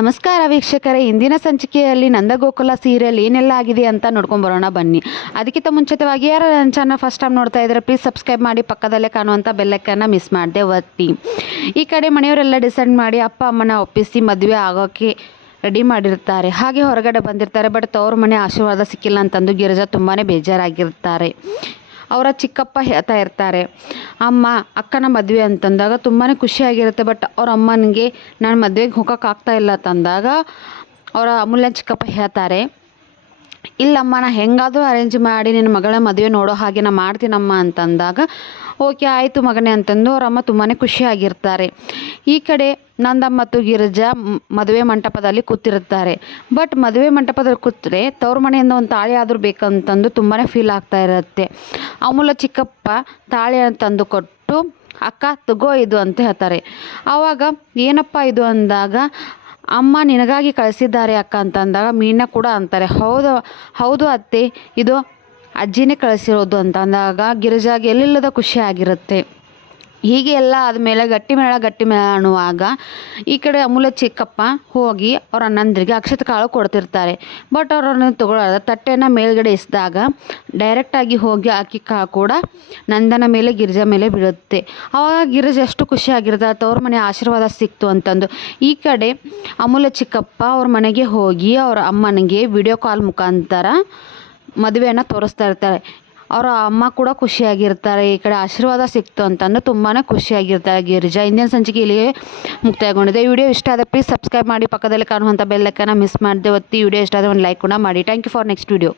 ನಮಸ್ಕಾರ ವೀಕ್ಷಕರೇ, ಇಂದಿನ ಸಂಚಿಕೆಯಲ್ಲಿ ನಂದಗೋಕುಲ ಸೀರಿಯಲ್ ಏನೆಲ್ಲ ಆಗಿದೆ ಅಂತ ನೋಡ್ಕೊಂಡು ಬರೋಣ ಬನ್ನಿ. ಅದಕ್ಕಿಂತ ಮುಂಚಿತವಾಗಿ ಯಾರು ನನ್ನ ಚಾನಲ್ ಫಸ್ಟ್ ಟೈಮ್ ನೋಡ್ತಾ ಇದ್ದಾರೆ ಪ್ಲೀಸ್ ಸಬ್ಸ್ಕ್ರೈಬ್ ಮಾಡಿ, ಪಕ್ಕದಲ್ಲೇ ಕಾಣುವಂಥ ಬೆಲ್ಲೈಕನ್ನ ಮಿಸ್ ಮಾಡದೆ ಒತ್ತಿ. ಈ ಕಡೆ ಮನೆಯವರೆಲ್ಲ ಡಿಸೈಡ್ ಮಾಡಿ ಅಪ್ಪ ಅಮ್ಮನ ಒಪ್ಪಿಸಿ ಮದುವೆ ಆಗೋಕ್ಕೆ ರೆಡಿ ಮಾಡಿರ್ತಾರೆ. ಹಾಗೆ ಹೊರಗಡೆ ಬಂದಿರ್ತಾರೆ. ಬಟ್ ತವ್ರ ಮನೆ ಆಶೀರ್ವಾದ ಸಿಕ್ಕಿಲ್ಲ ಅಂತಂದು ಗಿರಿಜಾ ತುಂಬಾ ಬೇಜಾರಾಗಿರ್ತಾರೆ. ಅವರ ಚಿಕ್ಕಪ್ಪ ಹೇಳ್ತಾ ಇರ್ತಾರೆ, ಅಮ್ಮ ಅಕ್ಕನ ಮದುವೆ ಅಂತಂದಾಗ ತುಂಬಾ ಖುಷಿಯಾಗಿರುತ್ತೆ. ಬಟ್ ಅವ್ರ ಅಮ್ಮನಿಗೆ ನಾನು ಮದುವೆಗೆ ಹೋಗೋಕ್ಕಾಗ್ತಾ ಇಲ್ಲ ತಂದಾಗ ಅವರ ಅಮೂಲ್ಯ ಚಿಕ್ಕಪ್ಪ ಹೇಳ್ತಾರೆ, ಇಲ್ಲಮ್ಮ ನಾ ಹೆಂಗಾದರೂ ಅರೇಂಜ್ ಮಾಡಿ ನಿನ್ನ ಮಗಳ ಮದುವೆ ನೋಡೋ ಹಾಗೆ ನಾ ಮಾಡ್ತೀನಮ್ಮ ಅಂತಂದಾಗ ಓಕೆ ಆಯಿತು ಮಗನೇ ಅಂತಂದು ಅವರಮ್ಮ ತುಂಬಾ ಖುಷಿಯಾಗಿರ್ತಾರೆ. ಈ ಕಡೆ ನಂದ ಮತ್ತು ಗಿರಿಜಾ ಮದುವೆ ಮಂಟಪದಲ್ಲಿ ಕೂತಿರುತ್ತಾರೆ. ಬಟ್ ಮದುವೆ ಮಂಟಪದಲ್ಲಿ ಕೂತ್ರೆ ತವ್ರ ಮನೆಯಿಂದ ಒಂದು ತಾಳಿ ಆದರೂ ಬೇಕಂತಂದು ತುಂಬಾ ಫೀಲ್ ಆಗ್ತಾ ಇರುತ್ತೆ. ಅಮೂಲ್ಯ ಚಿಕ್ಕಪ್ಪ ತಾಳಿ ತಂದು ಕೊಟ್ಟು ಅಕ್ಕ ತಗೋ ಇದು ಅಂತ ಹೇಳ್ತಾರೆ. ಆವಾಗ ಏನಪ್ಪ ಇದು ಅಂದಾಗ ಅಮ್ಮ ನಿನಗಾಗಿ ಕಳಿಸಿದ್ದಾರೆ ಅಕ್ಕ ಅಂತಂದಾಗ ಮೀನಾ ಕೂಡ ಅಂತಾರೆ, ಹೌದು ಅತ್ತೆ, ಇದು ಅಜ್ಜಿನೇ ಕಳಿಸಿರೋದು ಅಂತ ಅಂದಾಗ ಗಿರಿಜಾಗೆ ಎಲ್ಲಿಲ್ಲದ ಖುಷಿ ಆಗಿರುತ್ತೆ. ಹೀಗೆ ಎಲ್ಲ ಆದಮೇಲೆ ಗಟ್ಟಿ ಮೇಳ ಅನ್ನುವಾಗ ಈ ಕಡೆ ಅಮೂಲ್ಯ ಚಿಕ್ಕಪ್ಪ ಹೋಗಿ ಅವ್ರ ಅಣ್ಣಂದ್ರಿಗೆ ಅಕ್ಷತೆ ಕಾಳು ಕೊಡ್ತಿರ್ತಾರೆ. ಬಟ್ ಅವ್ರನ್ನ ತಗೊಳ್ಳೋದ ತಟ್ಟೆನ ಮೇಲ್ಗಡೆ ಎಸ್ದಾಗ ಡೈರೆಕ್ಟಾಗಿ ಹೋಗಿ ಅಕ್ಕಿ ಕಾಳು ಕೂಡ ನಂದನ ಮೇಲೆ ಗಿರಿಜಾ ಮೇಲೆ ಬೀಳುತ್ತೆ. ಆವಾಗ ಗಿರಿಜಾ ಎಷ್ಟು ಖುಷಿಯಾಗಿರುತ್ತೆ, ತವ್ರ ಮನೆ ಆಶೀರ್ವಾದ ಸಿಕ್ತು ಅಂತಂದು. ಈ ಕಡೆ ಅಮೂಲ್ಯ ಚಿಕ್ಕಪ್ಪ ಅವ್ರ ಮನೆಗೆ ಹೋಗಿ ಅವ್ರ ಅಮ್ಮನಿಗೆ ವಿಡಿಯೋ ಕಾಲ್ ಮುಖಾಂತರ ಮದುವೆಯನ್ನು ತೋರಿಸ್ತಾ ಇರ್ತಾರೆ. ಅವರ ಅಮ್ಮ ಕೂಡ ಖುಷಿಯಾಗಿರ್ತಾರೆ. ಈ ಕಡೆ ಆಶೀರ್ವಾದ ಸಿಕ್ತು ಅಂತಂದು ತುಂಬಾ ಖುಷಿಯಾಗಿರ್ತಾರೆ ಗಿರಿಜಾ. ಇಂದಿನ ಸಂಚಿಕೆ ಇಲ್ಲಿಗೆ ಮುಕ್ತಾಯಗೊಂಡಿದೆ. ಈ ವಿಡಿಯೋ ಇಷ್ಟ ಆದರೆ ಪ್ಲೀಸ್ ಸಬ್ಸ್ಕ್ರೈಬ್ ಮಾಡಿ, ಪಕ್ಕದಲ್ಲಿ ಕಾಣುವಂಥ ಬೆಲ್ ಐಕಾನ್ನ ಮಿಸ್ ಮಾಡದೆ ಒತ್ತಿ. ವಿಡಿಯೋ ಇಷ್ಟ ಆದರೆ ಒಂದು ಲೈಕ್ ಕೂಡ ಮಾಡಿ. Thank you for next video.